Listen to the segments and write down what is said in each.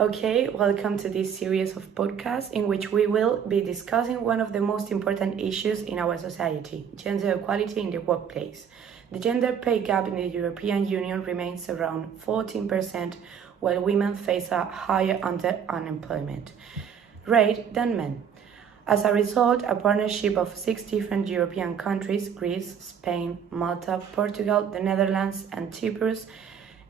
Okay, welcome to this series of podcasts in which we will be discussing one of the most important issues in our society, gender equality in the workplace. The gender pay gap in the European Union remains around 14%, while women face a higher unemployment rate than men. As a result, a partnership of 6 different European countries, Greece, Spain, Malta, Portugal, the Netherlands, and Cyprus,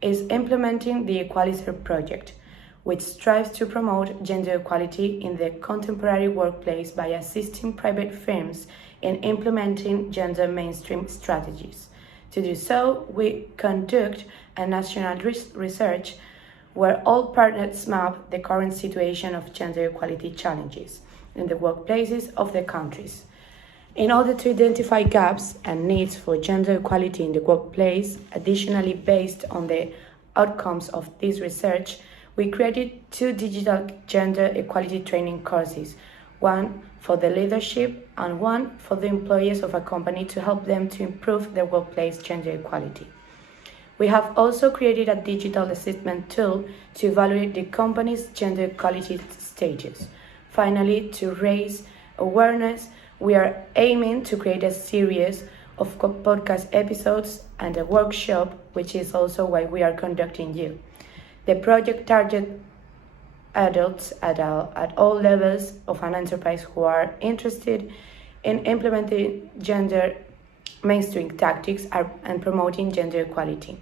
is implementing the Equalizer project, which strives to promote gender equality in the contemporary workplace by assisting private firms in implementing gender mainstream strategies. To do so, we conduct a national research where all partners map the current situation of gender equality challenges in the workplaces of the countries. In order to identify gaps and needs for gender equality in the workplace, additionally based on the outcomes of this research, we created 2 digital gender equality training courses, one for the leadership and one for the employees of a company to help them to improve their workplace gender equality. We have also created a digital assessment tool to evaluate the company's gender equality status. Finally, to raise awareness, we are aiming to create a series of podcast episodes and a workshop, which is also why we are conducting you. The project targets adults at all levels of an enterprise who are interested in implementing gender mainstream tactics and promoting gender equality.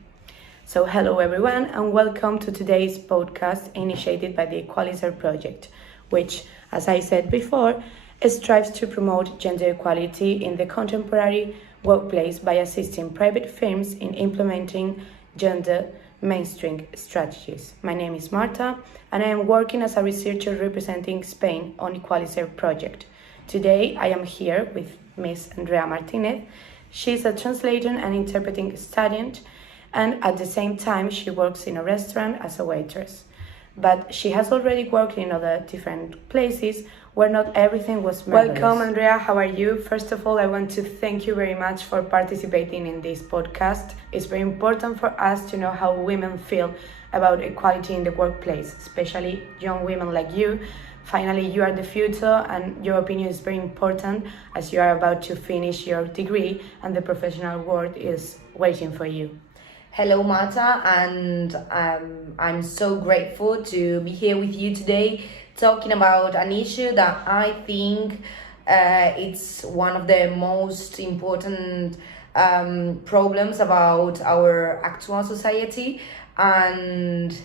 So hello everyone and welcome to today's podcast initiated by the Equalizer project, which, as I said before, strives to promote gender equality in the contemporary workplace by assisting private firms in implementing gender mainstream strategies. My name is Marta and I am working as a researcher representing Spain on Equalizer project. Today I am here with Miss Andrea Martinez. She is a translator and interpreting student, and at the same time she works in a restaurant as a waitress. But she has already worked in other different places where not everything was marvelous. Welcome, Andrea. How are you? First of all, I want to thank you very much for participating in this podcast. It's very important for us to know how women feel about equality in the workplace, especially young women like you. Finally, you are the future and your opinion is very important as you are about to finish your degree and the professional world is waiting for you. Hello, Marta, and I'm so grateful to be here with you today talking about an issue that I think it's one of the most important problems about our actual society. And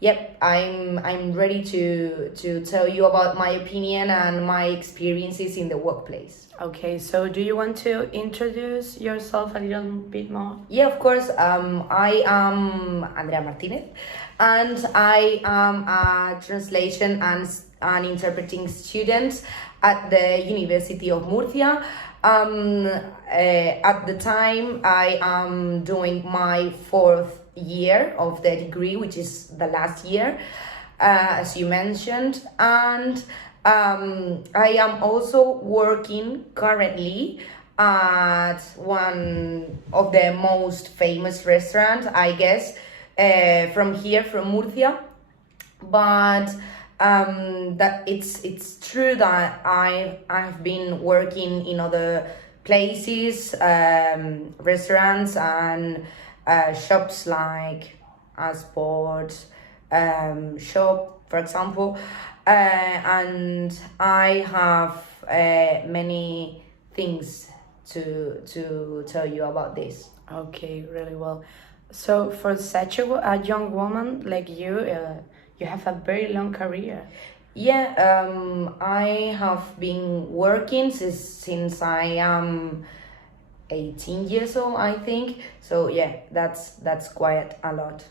yep, I'm ready to tell you about my opinion and my experiences in the workplace. Okay, so do you want to introduce yourself a little bit more? Yeah, of course. I am Andrea Martinez, and I am a translation and interpreting student at the University of Murcia. At the time, I am doing my 4th year of the degree, which is the last year, as you mentioned, and I am also working currently at one of the most famous restaurants, I guess, from Murcia. But that it's true that I've been working in other places, restaurants and shops like a sports shop, for example. And I have many things to tell you about this. Okay, really well. So for such a young woman like you, you have a very long career. Yeah, I have been working since I am 18 years old, I think. So yeah, that's quite a lot.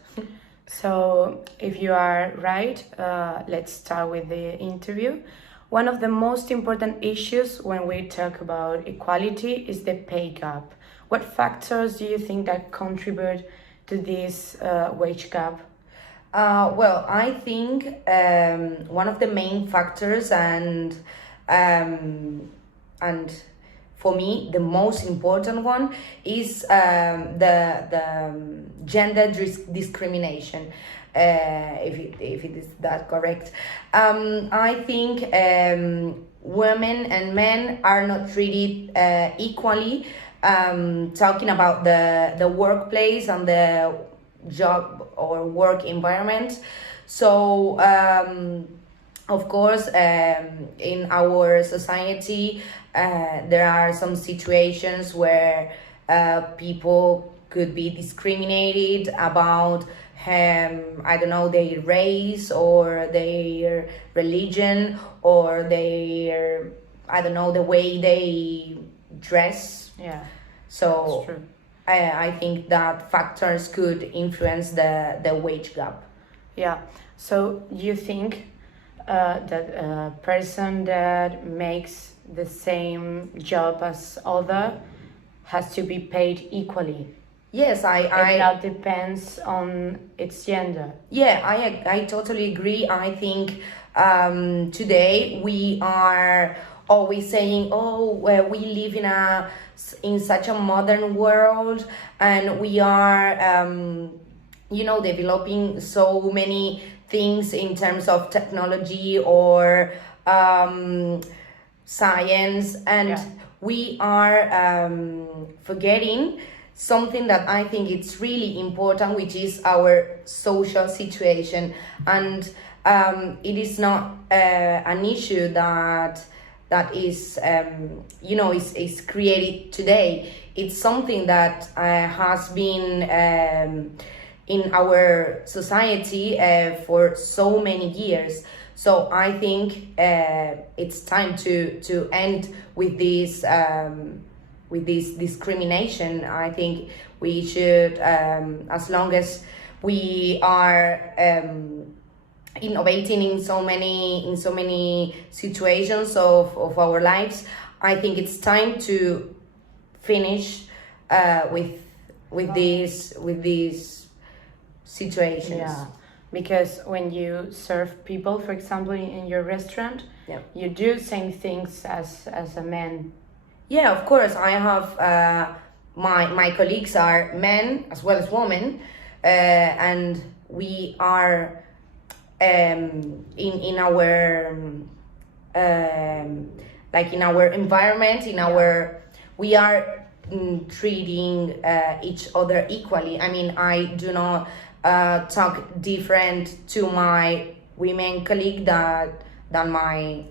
So, if you are right, let's start with the interview. One of the most important issues when we talk about equality is the pay gap. What factors do you think that contribute to this wage gap? Well, I think one of the main factors and for me the most important one is the gender discrimination. if it is that correct. I think women and men are not treated equally. Talking about the workplace and the job or work environment. So of course, in our society, there are some situations where people could be discriminated about, I don't know, their race or their religion or their, I don't know, the way they dress. Yeah. So That's true. I think that factors could influence the wage gap. Yeah. So you think that a person that makes the same job as other has to be paid equally? Yes, It not depends on its gender. yeah, I totally agree. I think today we are always saying, oh, well, we live in such a modern world, and we are developing so many things in terms of technology or science, and Yeah. we are forgetting something that I think it's really important, which is our social situation. And it is not an issue that is is created today. It's something that has been in our society for so many years. So I think it's time to end with this discrimination. I think we should, as long as we are innovating in so many situations of our lives, I think it's time to finish with these situations. Yeah, because when you serve people, for example, in your restaurant, Yeah. you do same things as a man. Yeah, of course. I have my colleagues are men as well as women, and we are in our like in our environment, we are treating each other equally. I mean, I do not talk different to my women colleague than my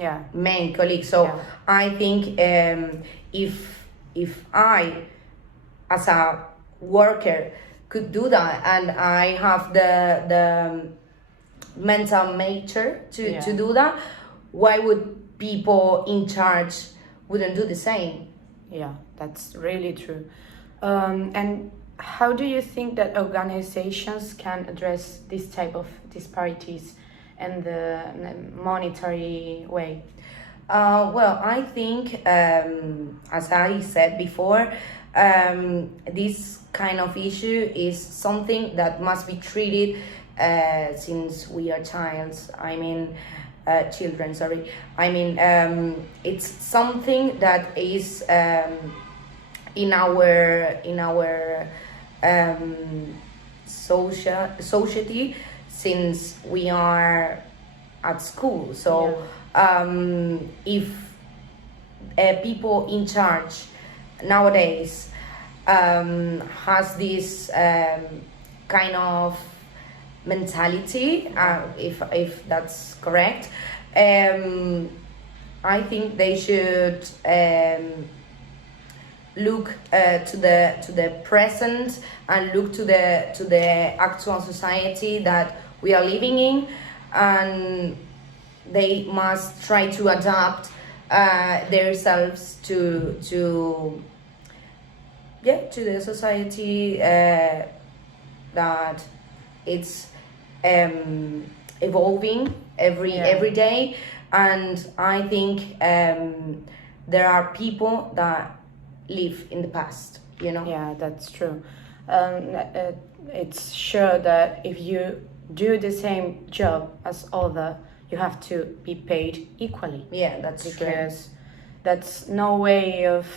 Yeah. men colleague. So Yeah. I think if I, as a worker, could do that, and I have the mental nature Yeah. to do that, why would people in charge wouldn't do the same? Yeah, that's really true. And how do you think that organizations can address this type of disparities in the monetary way? Well, I think, as I said before, this kind of issue is something that must be treated since we are children. Sorry, I mean it's something that is in our society since we are at school. So if people in charge nowadays has this kind of mentality, if that's correct, I think they should look to the present and look to the actual society that we are living in, and they must try to adapt themselves to the society that it's evolving every day. And I think there are people that live in the past, Yeah, that's true. It's sure that if you do the same job as other, you have to be paid equally. Yeah, that's true. Because that's no way of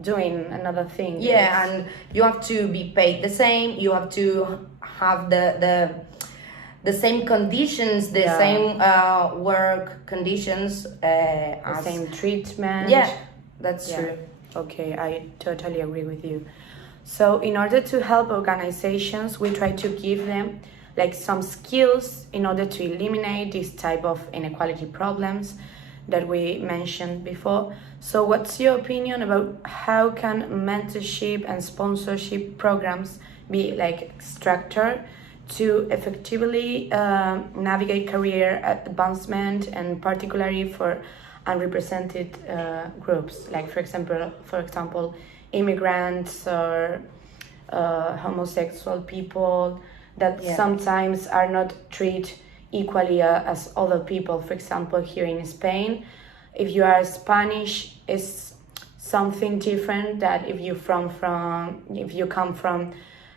doing another thing. Yeah, and you have to be paid the same. You have to have the same conditions, the same work conditions, the same treatment. Yeah, that's true. Okay, I totally agree with you. So in order to help organizations, we try to give them like some skills in order to eliminate this type of inequality problems that we mentioned before. So what's your opinion about how can mentorship and sponsorship programs be like structured to effectively navigate career advancement, and particularly for unrepresented groups, like for example immigrants or homosexual people that sometimes are not treated equally as other people. For example, here in Spain, if you are Spanish, is something different that if you if you come from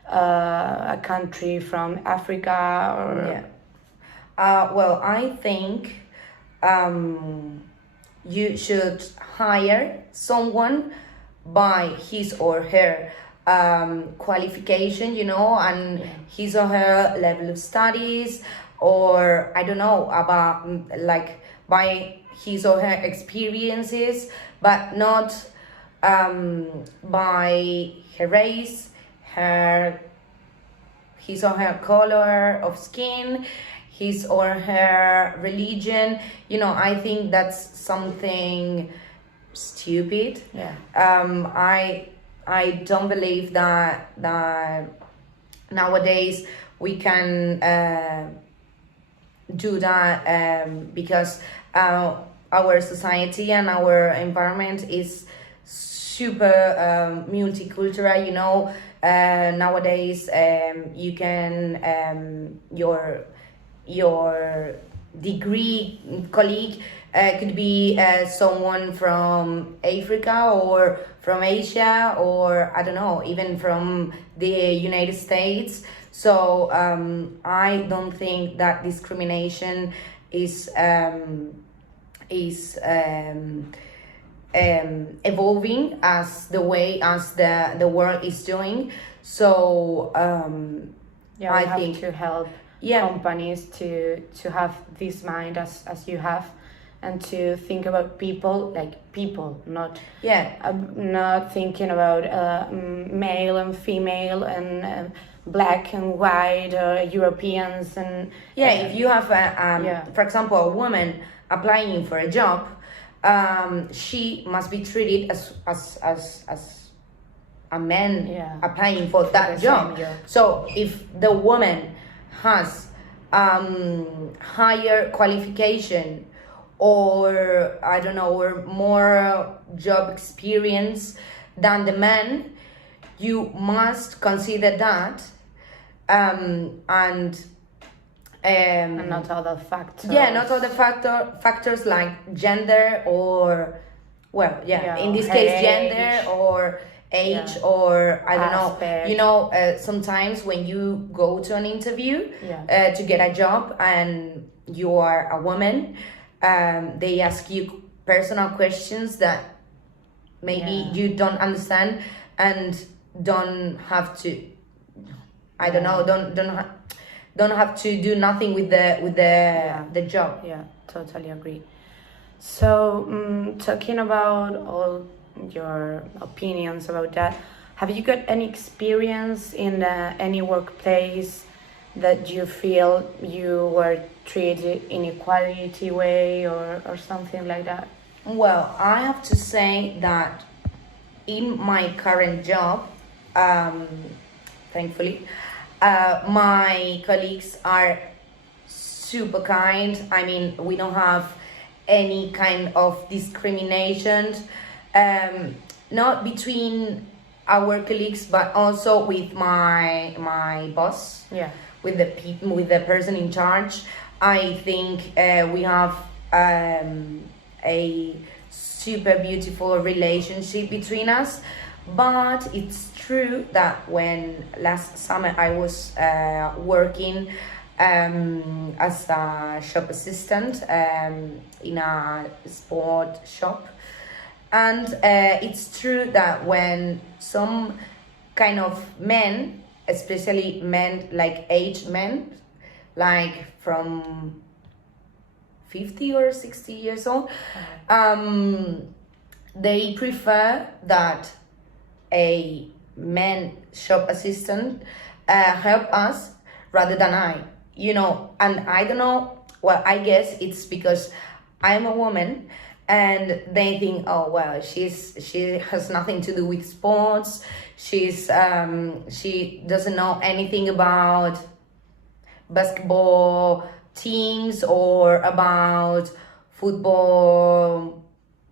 a country from Africa or well, I think you should hire someone by his or her qualification, and his or her level of studies, or I don't know, about like by his or her experiences, but not by her race, his or her color of skin, his or her religion. I think that's something stupid. I don't believe that nowadays we can do that, because our society and our environment is super multicultural. Nowadays you can your degree colleague could be someone from Africa or from Asia, or I don't know, even from the United States. So I don't think that discrimination is evolving as the way as the world is doing. So we have to help companies to have this mind as you have, and to think about people like people, not not thinking about male and female and black and white, Europeans and if you have for example, a woman applying for a job, she must be treated as a man applying for that job. So if the woman has higher qualification, or I don't know, or more job experience than the man, you must consider that, and not other factors. Not other factors like gender, or in this case age, gender or age, or I don't know. Sometimes when you go to an interview to get a job and you are a woman, they ask you personal questions that maybe you don't understand and don't have to, I don't know, don't have to do nothing with the job. Totally agree. So talking about all your opinions about that, have you got any experience in any workplace that you feel you were treated in equality way, or something like that? Well, I have to say that in my current job, thankfully, my colleagues are super kind. I mean, we don't have any kind of discrimination, not between our colleagues, but also with my boss, with the person in charge. I think we have a super beautiful relationship between us. But it's true that when last summer I was working as a shop assistant in a sport shop, And it's true that when some kind of men, especially men like aged men, like from 50 or 60 years old, they prefer that a man shop assistant help us rather than I, and I don't know, well, I guess it's because I'm a woman and they think, oh well, she has nothing to do with sports, she doesn't know anything about basketball teams or about football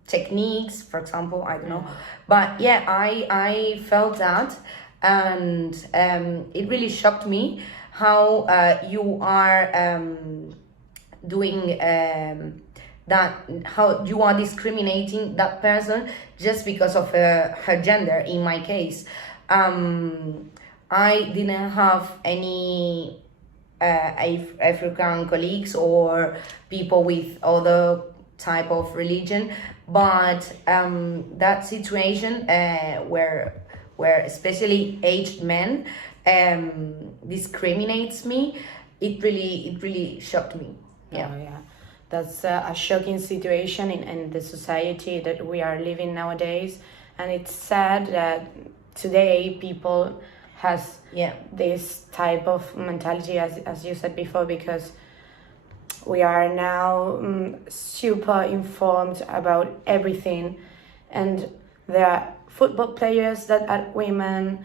techniques, for example, I don't know. But yeah, I felt that, and it really shocked me how you are doing that, how you are discriminating that person just because of her gender. In my case, I didn't have any African colleagues or people with other type of religion, but that situation where especially aged men discriminates me, it really shocked me. Yeah. Oh, yeah. That's a shocking situation in the society that we are living nowadays, and it's sad that today people has this type of mentality, as you said before, because we are now super informed about everything, and there are football players that are women,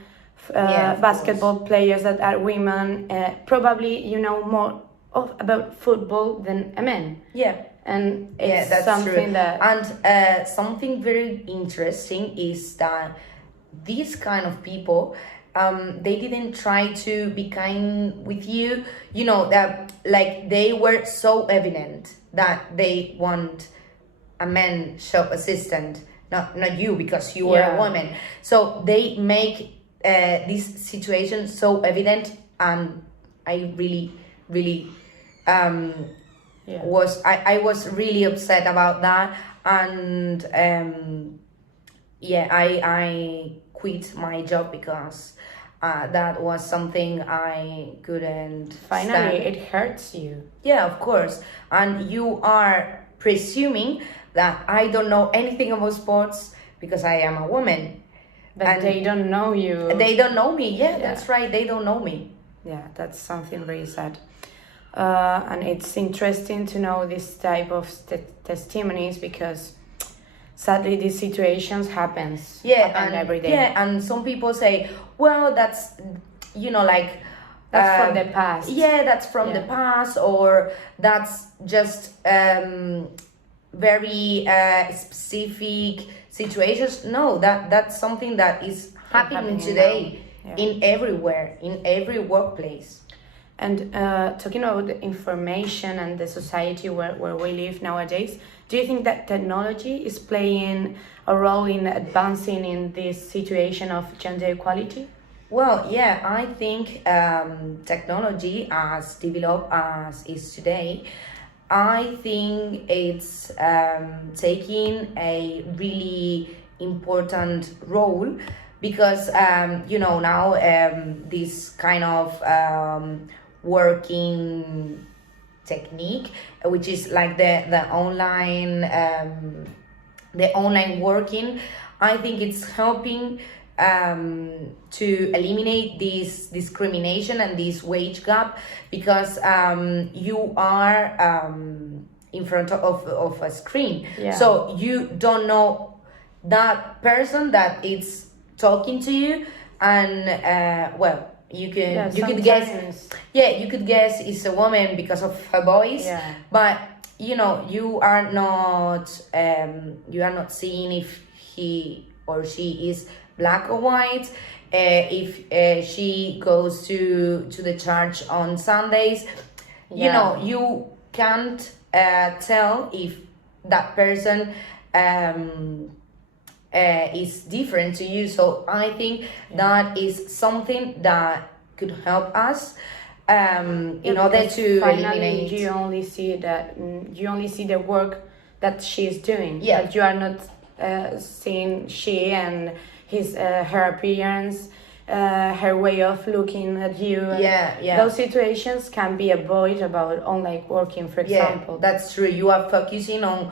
basketball players that are women. Probably you know more about football than a man. Yeah. And it's that's something true. that... And something very interesting is that these kind of people, they didn't try to be kind with you, that like they were so evident that they want a man shop assistant, not you, because you were a woman. So they make this situation so evident, and I really I was really upset about that, and I quit my job because that was something I couldn't Finally, stand. it hurts you. Yeah, of course. And you are presuming that I don't know anything about sports because I am a woman. But and they don't know you. They don't know me. Yeah, that's right. They don't know me. Yeah, that's something really sad. And it's interesting to know this type of testimonies, because sadly these situations happen every day. Yeah, and some people say, well, that's like that's from the past. Yeah, that's from the past, or that's just very specific situations. No, that's something that is happening today in everywhere, in every workplace. And talking about the information and the society where we live nowadays, do you think that technology is playing a role in advancing in this situation of gender equality? Well, yeah, I think technology, as developed as is today, I think it's taking a really important role, because now this kind of working technique, which is like the online working, I think it's helping to eliminate this discrimination and this wage gap, because you are in front of a screen, so you don't know that person that is talking to you, and you could guess it's a woman because of her voice, but you are not seeing if he or she is black or white, if she goes to the church on Sundays. You can't tell if that person is different to you. So I think that is something that could help us in order to eliminate. You only see the work that she is doing, Yeah. but you are not seeing she and her appearance, her way of looking at you. Those situations can be avoided about online working, for example. That's true. You are focusing on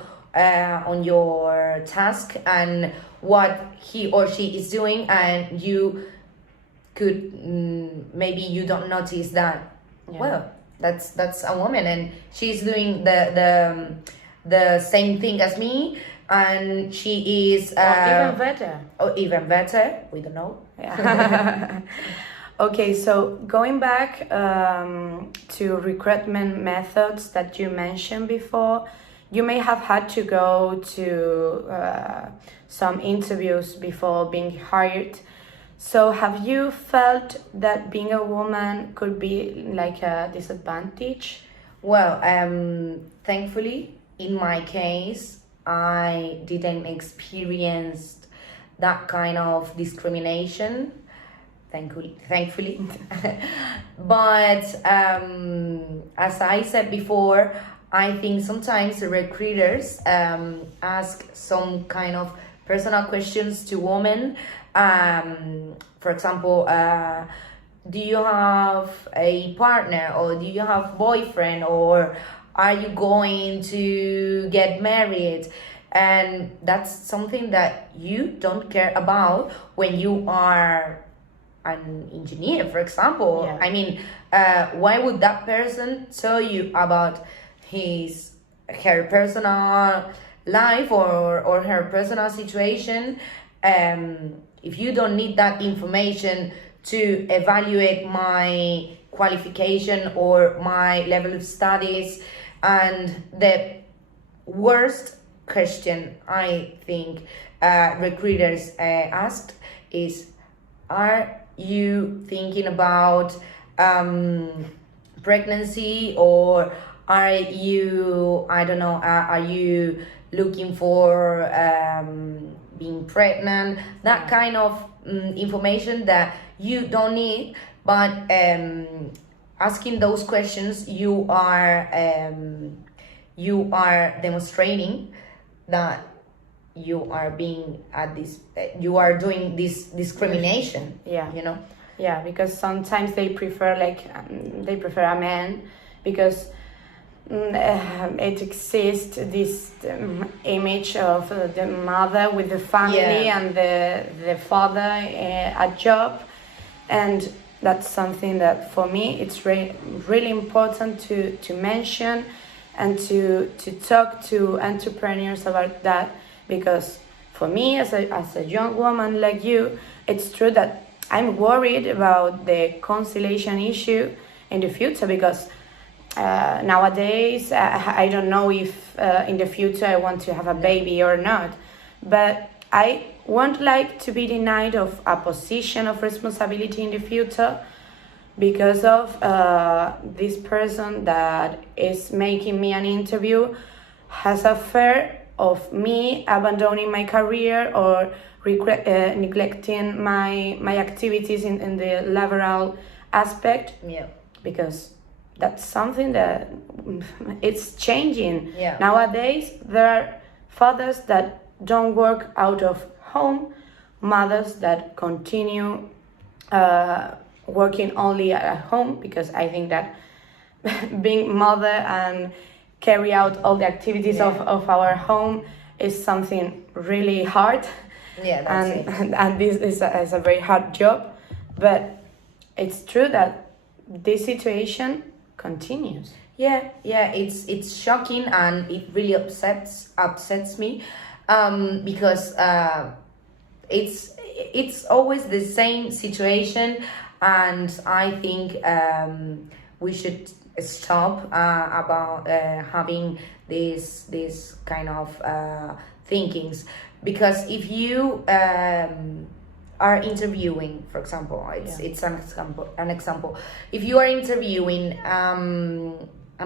your task and what he or she is doing, and you could maybe you don't notice that. Well, that's a woman, and she's doing the same thing as me, and she is even better. We don't know. Okay, so going back to recruitment methods that you mentioned before, you may have had to go to some interviews before being hired. So have you felt that being a woman could be like a disadvantage? Well, thankfully, in my case, I didn't experience that kind of discrimination. Thankfully. But as I said before, I think sometimes the recruiters ask some kind of personal questions to women. For example, do you have a partner, or do you have boyfriend, or are you going to get married? And that's something that you don't care about when you are an engineer, for example. I mean, why would that person tell you about her personal life or her personal situation? If you don't need that information to evaluate my qualification or my level of studies. And the worst question I think recruiters asked is, are you thinking about pregnancy, or are you, I don't know, are you looking for being pregnant? That kind of information that you don't need, but asking those questions, you are demonstrating that you are being at this, you are doing this discrimination. You know. Yeah, because sometimes they prefer a man, because it exists this image of the mother with the family and the father a job, and that's something that for me it's really important to mention and to talk to entrepreneurs about that, because for me as a young woman like you, it's true that I'm worried about the conciliation issue in the future, because nowadays I don't know if in the future I want to have a baby or not, but I won't like to be denied of a position of responsibility in the future because of this person that is making me an interview has a fear of me abandoning my career or neglecting my activities in the laboral aspect. Because that's something that it's changing. Nowadays there are fathers that don't work out of home, mothers that continue working only at home, because I think that being mother and carry out all the activities of our home is something really hard. And this is a very hard job, but it's true that this situation continues. It's shocking, and it really upsets me, because it's always the same situation, and I think we should stop about having this kind of thinkings, because if you are interviewing, for example, it's an example. If you are interviewing a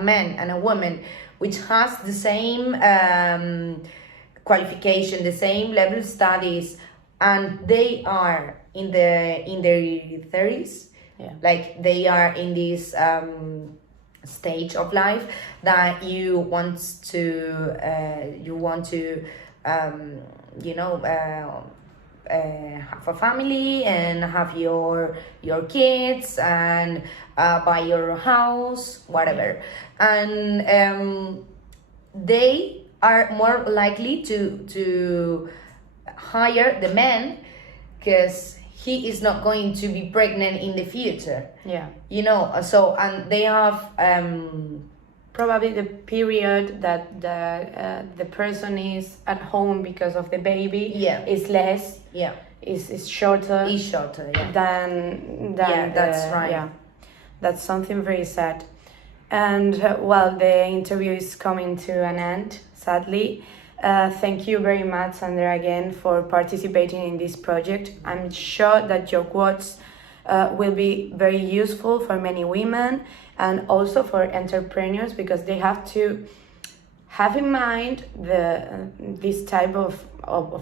man and a woman which has the same qualification, the same level of studies, and they are in their 30s, like they are in this stage of life that you want to have a family and have your kids and buy your house, whatever, and they are more likely to hire the man because he is not going to be pregnant in the future. Yeah. So and they have probably the period that the person is at home because of the baby is less. Yeah. Is shorter. Is shorter. Yeah. Than that's right. Yeah. That's something very sad. And well, the interview is coming to an end, sadly. Thank you very much, Andrea, again, for participating in this project. I'm sure that your quotes will be very useful for many women and also for entrepreneurs, because they have to have in mind this type of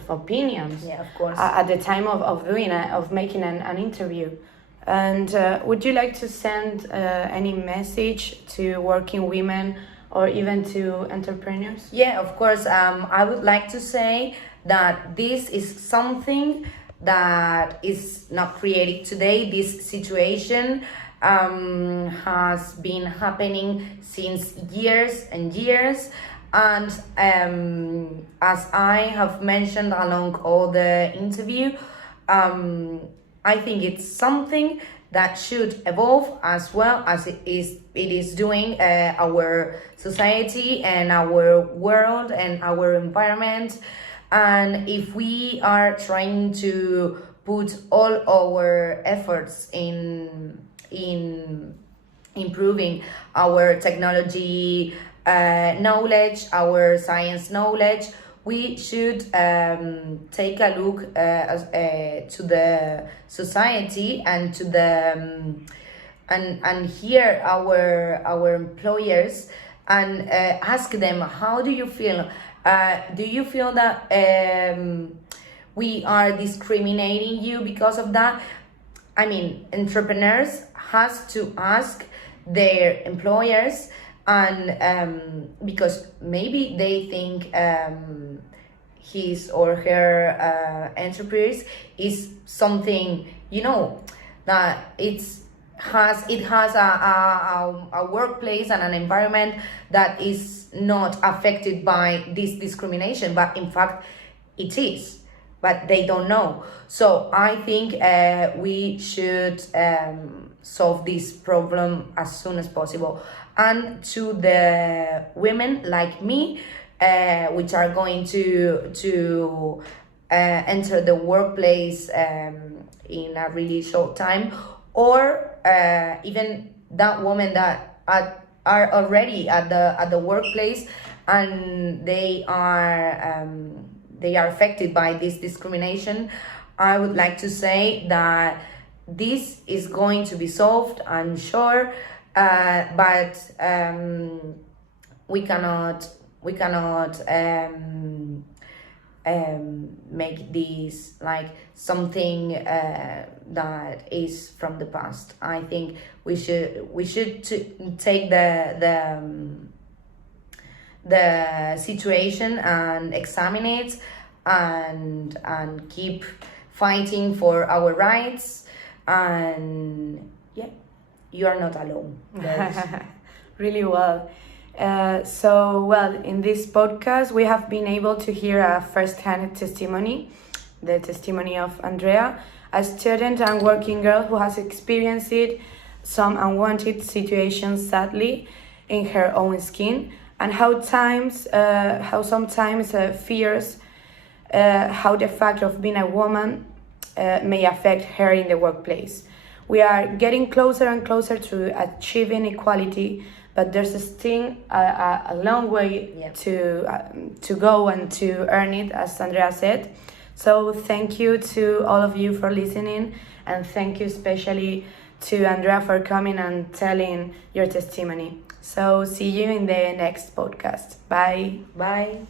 opinions. Yeah, of course. At the time of making an interview. And would you like to send any message to working women or even to entrepreneurs? Yeah, of course. I would like to say that this is something that is not created today. This situation has been happening since years and years. And as I have mentioned along all the interview, I think it's something that should evolve as well as it is doing our society and our world and our environment. And if we are trying to put all our efforts in improving our technology knowledge, our science knowledge, we should take a look to the society and to the and hear our employers and ask them, how do you feel? Do you feel that we are discriminating you because of that? I mean, entrepreneurs has to ask their employers, and because maybe they think his or her enterprise is something, that it has a workplace and an environment that is not affected by this discrimination, but in fact it is, but they don't know. So I think we should solve this problem as soon as possible. And to the women like me, which are going to enter the workplace in a really short time, or even that woman that are already at the workplace and they are affected by this discrimination, I would like to say that this is going to be solved, I'm sure, but we cannot make this like something that is from the past. I think we should take the situation and examine it and keep fighting for our rights. And yeah, you are not alone. Really well. So in this podcast, we have been able to hear a first-hand testimony, the testimony of Andrea, a student and working girl who has experienced some unwanted situations, sadly, in her own skin, and how sometimes fears how the fact of being a woman may affect her in the workplace. We are getting closer and closer to achieving equality, but there's still a long way to go and to earn it, as Andrea said. So thank you to all of you for listening, and thank you especially to Andrea for coming and telling your testimony. So see you in the next podcast. Bye. Bye.